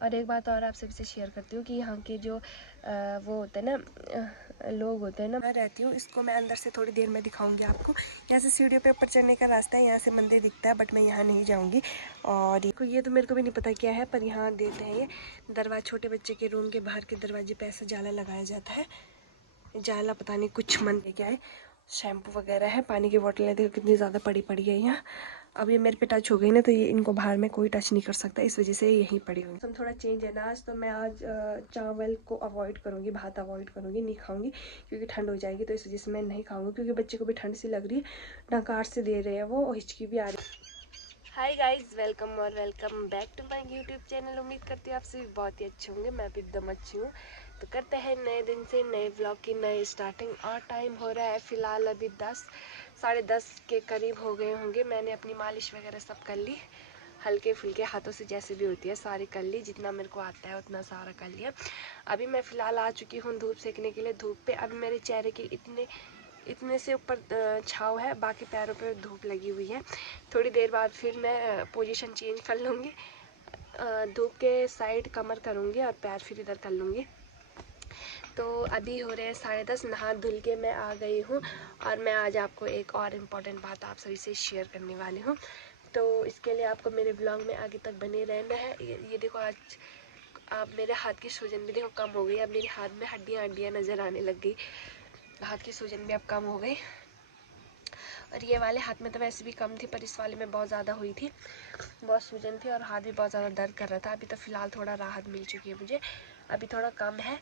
और एक बात और आप सभी से शेयर करती हूँ कि यहाँ के जो वो होते हैं ना, लोग होते हैं ना, मैं रहती हूँ, इसको मैं अंदर से थोड़ी देर में दिखाऊंगी आपको। यहाँ से सीढ़ियों पे ऊपर चढ़ने का रास्ता है, यहाँ से मंदिर दिखता है, बट मैं यहाँ नहीं जाऊँगी। और ये तो मेरे को भी नहीं पता क्या है, पर यहाँ देते हैं ये दरवाजे, छोटे बच्चे के रूम के बाहर के दरवाजे पे ऐसा जाला लगाया जाता है। जाला पता नहीं कुछ मन क्या है। शैम्पू वगैरह है, पानी की बोतलें देखो कितनी ज़्यादा पड़ी पड़ी है यहाँ। अब ये मेरे पे टच हो गई ना, तो ये इनको बाहर में कोई टच नहीं कर सकता, इस वजह से यहीं पड़ी हुई। मौसम थोड़ा चेंज है ना आज, तो मैं आज चावल को अवॉइड करूँगी, भात अवॉइड करूँगी, नहीं खाऊंगी क्योंकि ठंड हो जाएगी, तो इस वजह से मैं नहीं खाऊंगी। क्योंकि बच्चे को भी ठंड सी लग रही है, डकार से दे रहे हैं वो, और हिचकी भी आ रही है। हाय गाइस, वेलकम और welcome back to my YouTube channel. उम्मीद करती हूँ आप सभी बहुत ही अच्छे होंगे, मैं भी एकदम अच्छी हूँ। तो करते हैं नए दिन से नए व्लॉग की नई स्टार्टिंग। और टाइम हो रहा है फ़िलहाल अभी 10, 10:30 के करीब हो गए होंगे। मैंने अपनी मालिश वगैरह सब कर ली, हल्के फुल्के हाथों से जैसे भी होती है सारी कर ली, जितना मेरे को आता है उतना सारा कर लिया। अभी मैं फ़िलहाल आ चुकी हूँ धूप सेकने के लिए। धूप पे अभी मेरे चेहरे के इतने से ऊपर छाव है, बाकी पैरों पे धूप लगी हुई है। थोड़ी देर बाद फिर मैं पोजीशन चेंज कर लूँगी, धूप के साइड कमर करूँगी और पैर फिर इधर कर लूँगी। तो अभी हो रहे हैं 10:30, नहा धुल के मैं आ गई हूँ। और मैं आज आपको एक और इम्पॉर्टेंट बात आप सभी से शेयर करने वाली हूँ, तो इसके लिए आपको मेरे ब्लॉग में आगे तक बने रहना है। ये देखो, आज आप मेरे हाथ की सूजन भी देखो कम हो गई। अब मेरे हाथ में हड्डियाँ नज़र आने लग गई, हाथ की सूजन भी अब कम हो गई। और ये वाले हाथ में तो वैसे भी कम थी, पर इस वाले में बहुत ज़्यादा हुई थी, बहुत सूजन थी और हाथ भी बहुत ज़्यादा दर्द कर रहा था। अभी तो फ़िलहाल थोड़ा राहत मिल चुकी है मुझे, अभी थोड़ा कम है।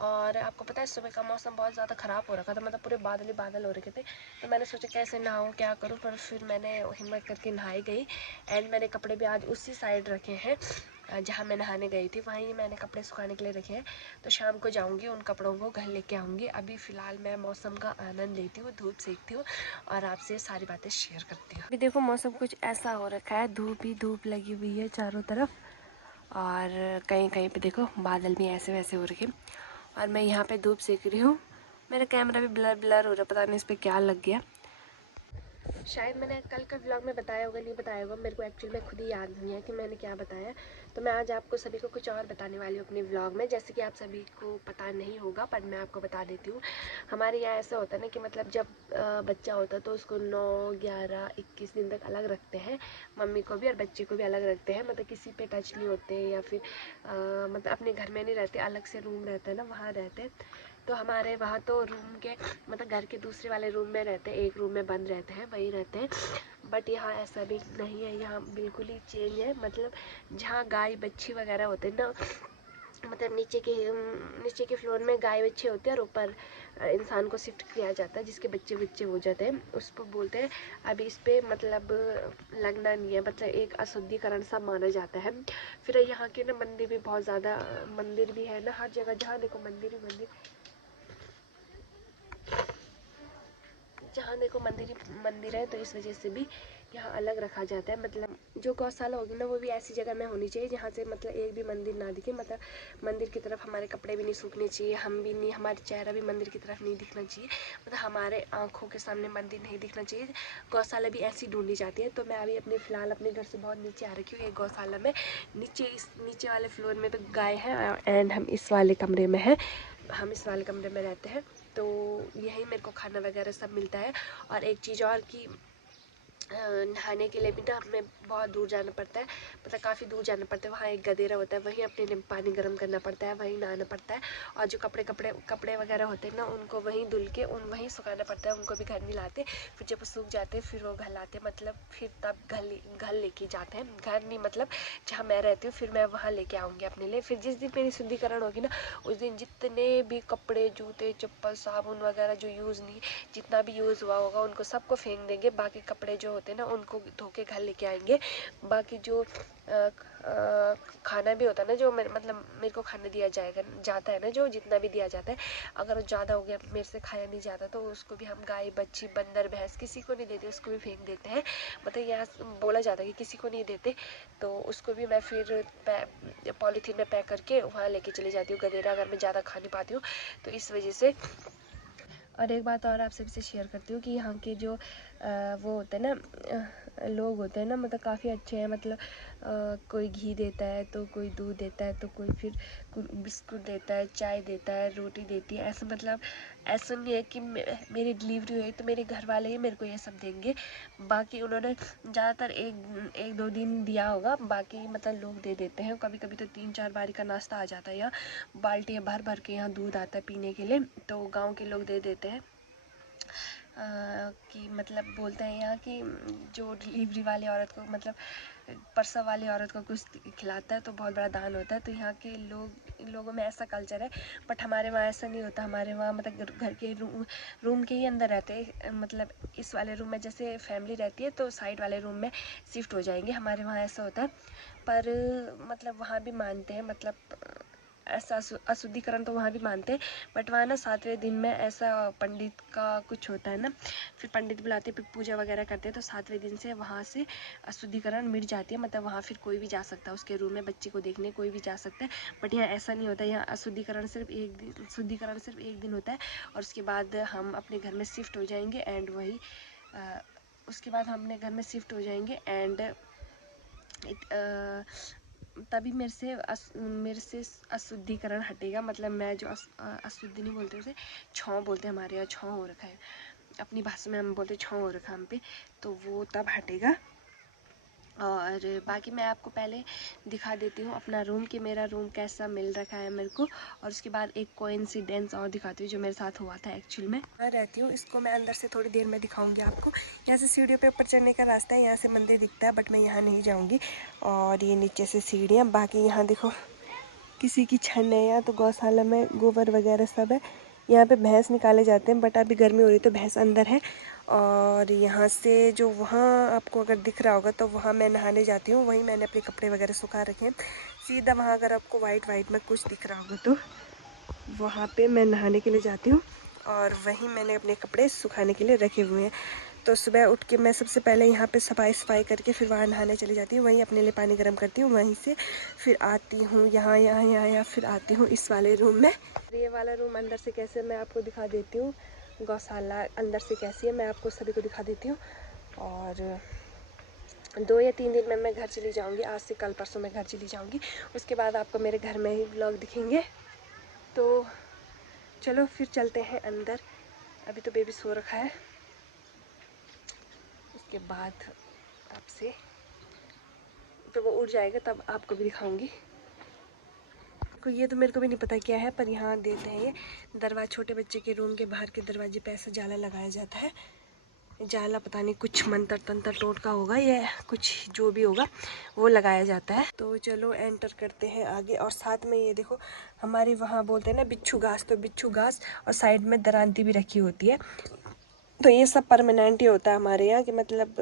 और आपको पता है सुबह का मौसम बहुत ज़्यादा ख़राब हो रखा था, मतलब पूरे बादल ही बादल हो रखे थे। तो मैंने सोचा कैसे नहाऊँ, क्या करूँ, पर फिर मैंने हिम्मत करके नहाई गई। एंड मैंने कपड़े भी आज उसी साइड रखे हैं जहाँ मैं नहाने गई थी, वहीं मैंने कपड़े सुखाने के लिए रखे हैं। तो शाम को जाऊँगी, उन कपड़ों को घर लेके आऊँगी। अभी फ़िलहाल मैं मौसम का आनंद लेती हूँ, धूप सेकती हूँ और आपसे सारी बातें शेयर करती हूँ। अभी देखो मौसम कुछ ऐसा हो रखा है, धूप ही धूप लगी हुई है चारों तरफ, और कहीं कहीं पे देखो बादल भी ऐसे वैसे हो रखे। और मैं यहाँ पे धूप सेक रही हूँ। मेरा कैमरा भी ब्लर ब्लर हो रहा है, पता नहीं इस पर क्या लग गया। शायद मैंने कल का व्लॉग में बताया होगा, नहीं बताया होगा, मेरे को एक्चुअली में खुद ही याद नहीं है कि मैंने क्या बताया। तो मैं आज आपको सभी को कुछ और बताने वाली हूँ अपने व्लॉग में, जैसे कि आप सभी को पता नहीं होगा, पर मैं आपको बता देती हूँ। हमारे यहाँ ऐसा होता है ना कि मतलब जब बच्चा होता है तो उसको 9, 11, 21 दिन तक अलग रखते हैं, मम्मी को भी और बच्चे को भी अलग रखते हैं। मतलब किसी पे टच नहीं होते, या फिर मतलब अपने घर में नहीं रहते, अलग से रूम रहता है ना, वहाँ रहते हैं। तो हमारे वहाँ तो रूम के मतलब घर के दूसरे वाले रूम में रहते हैं, एक रूम में बंद रहते हैं, वही रहते हैं। बट यहाँ ऐसा भी नहीं है, यहाँ बिल्कुल ही चेंज है। मतलब जहाँ गाय बच्ची वगैरह होते हैं ना, मतलब नीचे के फ्लोर में गाय बच्चे होते हैं और ऊपर इंसान को शिफ्ट किया जाता है, जिसके बच्चे बच्चे हो जाते हैं, उसको बोलते हैं। अभी इस पर मतलब लगना नहीं है, मतलब एक अशुद्धिकरण सा माना जाता है। फिर यहाँ के ना मंदिर भी बहुत ज़्यादा, मंदिर भी है ना हर जगह, जहाँ देखो मंदिर ही मंदिर, जहाँ देखो मंदिर ही मंदिर है। तो इस वजह से भी यहाँ अलग रखा जाता है। मतलब जो गौशाला होगी ना, वो भी ऐसी जगह में होनी चाहिए जहाँ से मतलब एक भी मंदिर ना दिखे। मतलब मंदिर की तरफ हमारे कपड़े भी नहीं सूखने चाहिए, हम भी नहीं, हमारा चेहरा भी मंदिर की तरफ नहीं दिखना चाहिए, मतलब हमारे आँखों के सामने मंदिर नहीं दिखना चाहिए। गौशाला भी ऐसी ढूंढी जाती है। तो मैं अभी फ़िलहाल अपने घर से बहुत नीचे आ रखी हूँ, एक गौशाला में। इस नीचे वाले फ्लोर में तो गाय है, एंड हम इस वाले कमरे में हैं, हम इस वाले कमरे में रहते हैं। तो यही मेरे को खाना वगैरह सब मिलता है। और एक चीज़ और कि नहाने के लिए भी ना हमें बहुत दूर जाना पड़ता है, मतलब काफ़ी दूर जाना पड़ता है। वहाँ एक गदेरा होता है, वहीं अपने लिए पानी गर्म करना पड़ता है, वहीं नहाना पड़ता है। और जो कपड़े वगैरह होते हैं ना, उनको वहीं धुल के वहीं सुखाना पड़ता है, उनको भी घर नहीं लाते। फिर जब वो सूख जाते हैं फिर वो घर लाते, मतलब फिर तब घर लेके जाते हैं। घर नहीं, मतलब जहाँ मैं रहती हूँ, फिर मैं वहाँ लेके आऊँगी अपने लिए। फिर जिस दिन मेरी शुद्धिकरण होगी ना, उस दिन जितने भी कपड़े, जूते, चप्पल, साबुन वगैरह जो यूज़ नहीं, जितना भी यूज़ हुआ होगा उनको सबको फेंक देंगे। बाकी कपड़े जो होते हैं ना, उनको धो के घर लेके आएंगे। बाकी जो खाना भी होता है ना, जो मतलब मेरे को खाना दिया जाता है ना, जो जितना भी दिया जाता है, अगर वो ज़्यादा हो गया, मेरे से खाया नहीं जाता, तो उसको भी हम गाय बच्ची बंदर भैंस किसी को नहीं देते, उसको भी फेंक देते हैं। मतलब यहाँ बोला जाता है कि किसी को नहीं देते, तो उसको भी मैं फिर पॉलीथीन में पैक करके वहाँ लेके चली जाती हूँ गदेरा, अगर मैं ज़्यादा खा नहीं पाती हूँ तो इस वजह से। और एक बात और आप सभी से शेयर करती हूँ कि यहाँ के जो वो होते हैं ना, लोग होते हैं ना, मतलब काफ़ी अच्छे हैं। मतलब कोई घी देता है तो कोई दूध देता है तो कोई फिर बिस्कुट देता है, चाय देता है, रोटी देती है। ऐसा मतलब ऐसा नहीं है कि मेरी डिलीवरी हुई तो मेरे घर वाले ही मेरे को ये सब देंगे। बाकी उन्होंने ज़्यादातर एक दो दिन दिया होगा, बाकी मतलब लोग दे देते हैं। कभी कभी तो 3-4 बारी का नाश्ता आ जाता है। यहाँ बाल्टियाँ भर भर के यहाँ दूध आता है पीने के लिए, तो गाँव के लोग दे देते हैं। कि मतलब बोलते हैं यहाँ कि जो डिलीवरी वाली औरत को, मतलब प्रसव वाली औरत को कुछ खिलाता है तो बहुत बड़ा दान होता है। तो यहाँ के लोगों में ऐसा कल्चर है। बट हमारे वहाँ ऐसा नहीं होता। हमारे वहाँ मतलब घर के रूम के ही अंदर रहते हैं। मतलब इस वाले रूम में जैसे फैमिली रहती है तो साइड वाले रूम में शिफ्ट हो जाएंगे, हमारे वहाँ ऐसा होता है। पर मतलब वहाँ भी मानते हैं, मतलब ऐसा अशुद्धिकरण तो वहाँ भी मानते हैं। बट वहाँ ना 7वें दिन में ऐसा पंडित का कुछ होता है ना, फिर पंडित बुलाते, फिर पूजा वगैरह करते हैं। तो 7वें दिन से वहाँ से अशुद्धिकरण मिट जाती है। मतलब वहाँ फिर कोई भी जा सकता है उसके रूम में, बच्चे को देखने कोई भी जा सकता है। बट यहाँ ऐसा नहीं होता। यहाँ अशुद्धिकरण सिर्फ एक दिन, शुद्धिकरण सिर्फ एक दिन होता है और उसके बाद हम अपने घर में शिफ्ट हो जाएंगे। एंड वही उसके बाद हम अपने घर में शिफ्ट हो जाएंगे। एंड तभी मेरे से अशुद्धिकरण हटेगा। मतलब मैं जो अशुद्धि नहीं बोलते उसे, छौं बोलते हैं हमारे यहाँ। छौं हो रखा है, अपनी भाषा में हम बोलते छौं हो रखा हम पे, तो वो तब हटेगा। और बाकी मैं आपको पहले दिखा देती हूँ अपना रूम, कि मेरा रूम कैसा मिल रखा है मेरे को। और उसके बाद एक कोइंसिडेंस और दिखाती हूँ जो मेरे साथ हुआ था एक्चुअल में। यहाँ रहती हूँ, इसको मैं अंदर से थोड़ी देर में दिखाऊंगी आपको। यहाँ से सीढ़ियों पे ऊपर चढ़ने का रास्ता है, यहाँ से मंदिर दिखता है, बट मैं यहाँ नहीं जाऊँगी। और ये नीचे से सीढ़ियाँ, बाकी यहाँ देखो किसी की छन है। यहाँ तो गौशाला में गोबर वगैरह सब है। यहाँ पे भैंस निकाले जाते हैं, बट अभी गर्मी हो रही तो भैंस अंदर है। और यहाँ से जो वहाँ आपको अगर दिख रहा होगा तो वहाँ मैं नहाने जाती हूँ। वहीं मैंने अपने कपड़े वगैरह सुखा रखे हैं। सीधा वहाँ अगर आपको वाइट में कुछ दिख रहा होगा तो वहाँ पे मैं नहाने के लिए जाती हूँ। और वहीं मैंने अपने कपड़े सुखाने के लिए रखे हुए हैं। तो सुबह उठ के मैं सबसे पहले यहाँ पे सफाई करके फिर वहाँ नहाने चली जाती हूँ। वहीं अपने लिए पानी गर्म करती हूँ, वहीं से फिर आती हूँ यहाँ फिर आती हूँ इस वाले रूम में। ये वाला रूम अंदर से कैसे मैं आपको दिखा देती हूँ। गौशाला अंदर से कैसी है मैं आपको सभी को दिखा देती हूँ। और 2 या 3 दिन में मैं घर चली जाऊँगी। आज से कल परसों मैं घर चली जाऊँगी। उसके बाद आपको मेरे घर में ही व्लॉग दिखेंगे। तो चलो फिर चलते हैं अंदर। अभी तो बेबी सो रखा है, उसके बाद आपसे तो वो उठ जाएगा तब आपको भी दिखाऊंगी। तो ये तो मेरे को भी नहीं पता क्या है, पर यहाँ देते हैं ये दरवाजे, छोटे बच्चे के रूम के बाहर के दरवाजे पे ऐसा जाला लगाया जाता है। जाला पता नहीं कुछ मंत्र तंत्र टोटका होगा, ये कुछ जो भी होगा वो लगाया जाता है। तो चलो एंटर करते हैं आगे। और साथ में ये देखो हमारे वहाँ बोलते हैं ना बिच्छू घास, तो बिच्छू घास और साइड में दरांती भी रखी होती है। तो ये सब परमानेंट ही होता है हमारे यहाँ, कि मतलब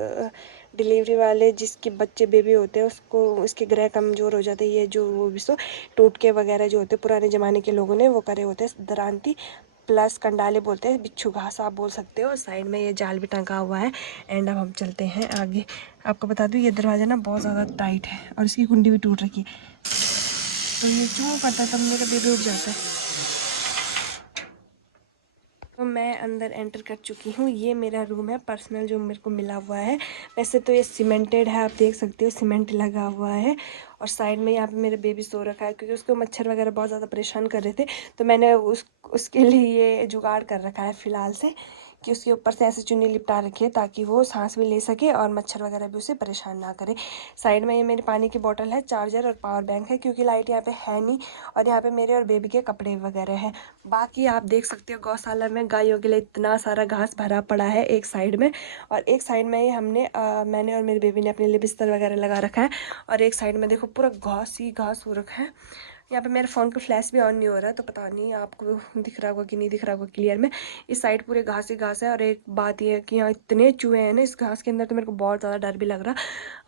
डिलीवरी वाले जिसके बच्चे बेबी होते हैं उसको उसके ग्रह कमज़ोर हो जाते हैं। ये जो वो भी सो टोटके वगैरह जो होते हैं पुराने ज़माने के लोगों ने वो करे होते हैं। दरांती प्लस कंडाले बोलते हैं, बिच्छू घास आप बोल सकते हो। और साइड में ये जाल भी टंगा हुआ है। एंड अब हम चलते हैं आगे। आपको बता दूँ ये दरवाज़ा ना बहुत ज़्यादा टाइट है और इसकी कुंडी भी टूट रखी है, तो ये चूँ करता है तब मेरा बेबी उठ जाता है। तो मैं अंदर एंटर कर चुकी हूँ। ये मेरा रूम है पर्सनल जो मेरे को मिला हुआ है। वैसे तो ये सीमेंटेड है, आप देख सकते हो सीमेंट लगा हुआ है। और साइड में यहाँ पे मेरे बेबी सो रखा है, क्योंकि उसको मच्छर वगैरह बहुत ज़्यादा परेशान कर रहे थे। तो मैंने उसके लिए ये जुगाड़ कर रखा है फ़िलहाल से, कि उसके ऊपर से ऐसे चुन्नी लिपटा रखी है ताकि वो सांस भी ले सके और मच्छर वगैरह भी उसे परेशान ना करे। साइड में ये मेरी पानी की बोतल है, चार्जर और पावर बैंक है, क्योंकि लाइट यहाँ पे है नहीं। और यहाँ पे मेरे और बेबी के कपड़े वगैरह हैं। बाकी आप देख सकते हो गौशाला में गायों के लिए इतना सारा घास भरा पड़ा है एक साइड में। और एक साइड में ही मैंने और मेरे बेबी ने अपने लिए बिस्तर वगैरह लगा रखा है। और एक साइड में देखो पूरा घास ही घास हो रखा है। यहाँ पे मेरे फ़ोन का फ्लैश भी ऑन नहीं हो रहा है, तो पता नहीं आपको दिख रहा होगा कि नहीं दिख रहा होगा क्लियर में। इस साइड पूरे घास ही घास है। और एक बात ये है कि यहाँ इतने चूहे हैं ना इस घास के अंदर, तो मेरे को बहुत ज़्यादा डर भी लग रहा।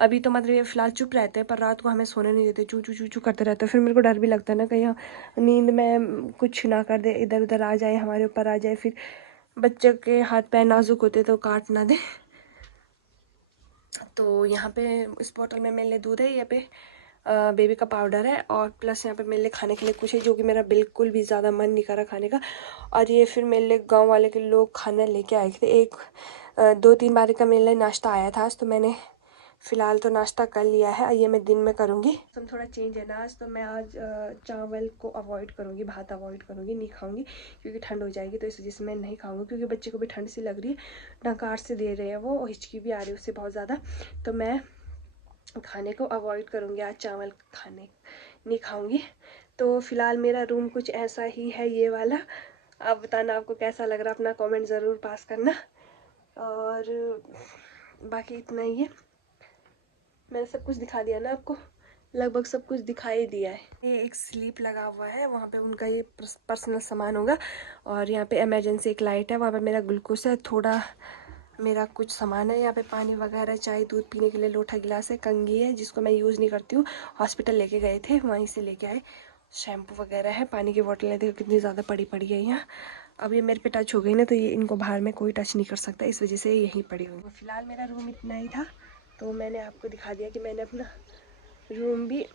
अभी तो मतलब ये फिलहाल चुप रहते हैं, पर रात को हमें सोने नहीं देते, चू चू चू चू करते रहते हैं। फिर मेरे को डर भी लगता है ना कहीं नींद में कुछ ना कर दे, इधर उधर आ जाए, हमारे ऊपर आ जाए, फिर बच्चे के हाथ पैर नाजुक होते तो काट ना दे। तो यहाँ पे इस बोतल में मेरे लिए दूध है, यहाँ पे बेबी का पाउडर है, और प्लस यहाँ पे मेरे लिए खाने के लिए कुछ है जो कि मेरा बिल्कुल भी ज़्यादा मन नहीं कर रहा खाने का। और ये फिर मेरे लिए गांव वाले के लोग खाना लेके आए थे। 2-3 बार का मेरे लिए नाश्ता आया था आज, तो मैंने फ़िलहाल तो नाश्ता कर लिया है, ये मैं दिन में करूँगी। मौसम थोड़ा चेंज है ना आज, तो मैं आज चावल को अवॉइड करूँगी, भात अवॉइड करूँगी, नहीं खाऊँगी क्योंकि ठंड हो जाएगी, तो इस वजह से मैं नहीं खाऊँगी। क्योंकि बच्चे को भी ठंड सी लग रही है, डकार से दे रहे हैं वो, और हिचकी भी आ रही है उससे बहुत ज़्यादा, तो मैं खाने को अवॉइड करूँगी आज, चावल खाने नहीं खाऊँगी। तो फ़िलहाल मेरा रूम कुछ ऐसा ही है ये वाला। आप बताना आपको कैसा लग रहा है, अपना कमेंट ज़रूर पास करना। और बाकी इतना ही है, मैंने सब कुछ दिखा दिया ना आपको, लगभग सब कुछ दिखाई दिया है। ये एक स्लीप लगा हुआ है, वहाँ पे उनका ये पर्सनल सामान होगा। और यहाँ पे इमरजेंसी एक लाइट है, वहाँ पे मेरा ग्लूकोज है, थोड़ा मेरा कुछ सामान है। यहाँ पे पानी वगैरह, चाय दूध पीने के लिए लोटा गिलास है, कंघी है जिसको मैं यूज़ नहीं करती हूँ, हॉस्पिटल लेके गए थे वहीं से लेके आए। शैम्पू वगैरह है, पानी की बोतलें देखो कितनी ज़्यादा पड़ी पड़ी है यहाँ। अब ये मेरे पे टच हो गई ना, तो ये इनको बाहर में कोई टच नहीं कर सकता, इस वजह से यहीं पड़ी हुई। फिलहाल मेरा रूम इतना ही था, तो मैंने आपको दिखा दिया कि मैंने अपना रूम भी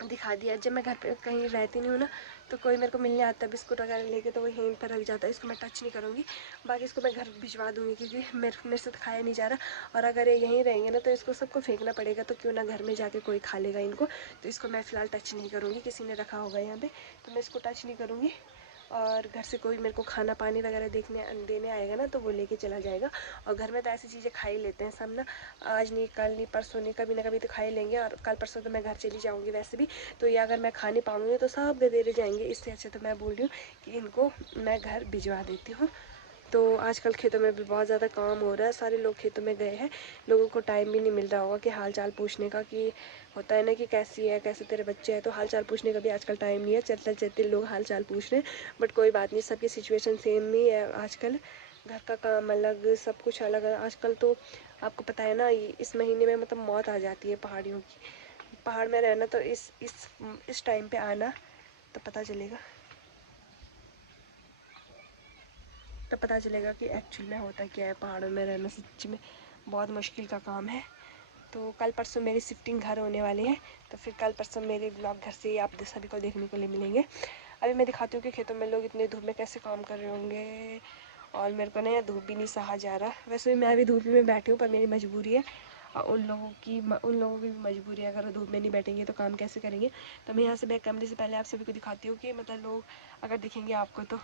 दिखा दिया। जब मैं घर पे कहीं रहती नहीं हूँ ना, तो कोई मेरे को मिलने आता है बिस्कुट वगैरह लेके, तो वो यहीं पर रख जाता है, इसको मैं टच नहीं करूँगी। बाकी इसको मैं घर भिजवा दूँगी क्योंकि मेरे से तो खाया नहीं जा रहा, और अगर ये यहीं रहेंगे ना तो इसको सबको फेंकना पड़ेगा, तो क्यों ना घर में जाके कोई खा लेगा इनको। तो इसको मैं फ़िलहाल टच नहीं करूँगी, किसी ने रखा होगा यहाँ पर, तो मैं इसको टच नहीं करूँगी। और घर से कोई मेरे को खाना पानी वगैरह देने आएगा ना, तो वो लेके चला जाएगा। और घर में तो ऐसी चीज़ें खा ही लेते हैं सब ना, आज नहीं कल नहीं परसों नहीं, कभी ना कभी तो खा ही लेंगे। और कल परसों तो मैं घर चली जाऊँगी वैसे भी, तो ये अगर मैं खा नहीं पाऊँगी तो सब गधेरे जाएंगे। इससे अच्छा तो मैं बोल रही हूँ कि इनको मैं घर भिजवा देती हूँ। तो आजकल खेतों में भी बहुत ज़्यादा काम हो रहा है, सारे लोग खेतों में गए हैं, लोगों को टाइम भी नहीं मिल रहा होगा कि हाल चाल पूछने का, कि होता है ना कि कैसी है, कैसे तेरे बच्चे हैं, तो हाल चाल पूछने का भी आजकल टाइम नहीं है। चलते चलते लोग हाल चाल पूछ रहे हैं, बट कोई बात नहीं, सबकी सिचुएशन सेम ही है आजकल। घर का काम अलग, सब कुछ अलग है आजकल। तो आपको पता है ना, इस महीने में मतलब मौत आ जाती है पहाड़ियों की। पहाड़ में रहना तो इस टाइम पे आना, तो पता चलेगा कि एक्चुअल में होता क्या है पहाड़ों में रहना। सच में बहुत मुश्किल का काम है। तो कल परसों मेरी शिफ्टिंग घर होने वाली है, तो फिर कल परसों मेरे ब्लॉग घर से ही आप सभी को देखने को लिए मिलेंगे। अभी मैं दिखाती हूँ कि खेतों में लोग इतने धूप में कैसे काम कर रहे होंगे, और मेरे को ना यहाँ धूप भी नहीं सहा जा रहा। वैसे भी मैं अभी धूप में बैठी हूँ, पर मेरी मजबूरी है, और उन लोगों की भी मजबूरी है, अगर वो धूप में नहीं बैठेंगे तो काम कैसे करेंगे। तो मैं यहाँ से बैक कैमरे से पहले आप सभी को दिखाती हूँ कि मतलब लोग अगर दिखेंगे आपको तो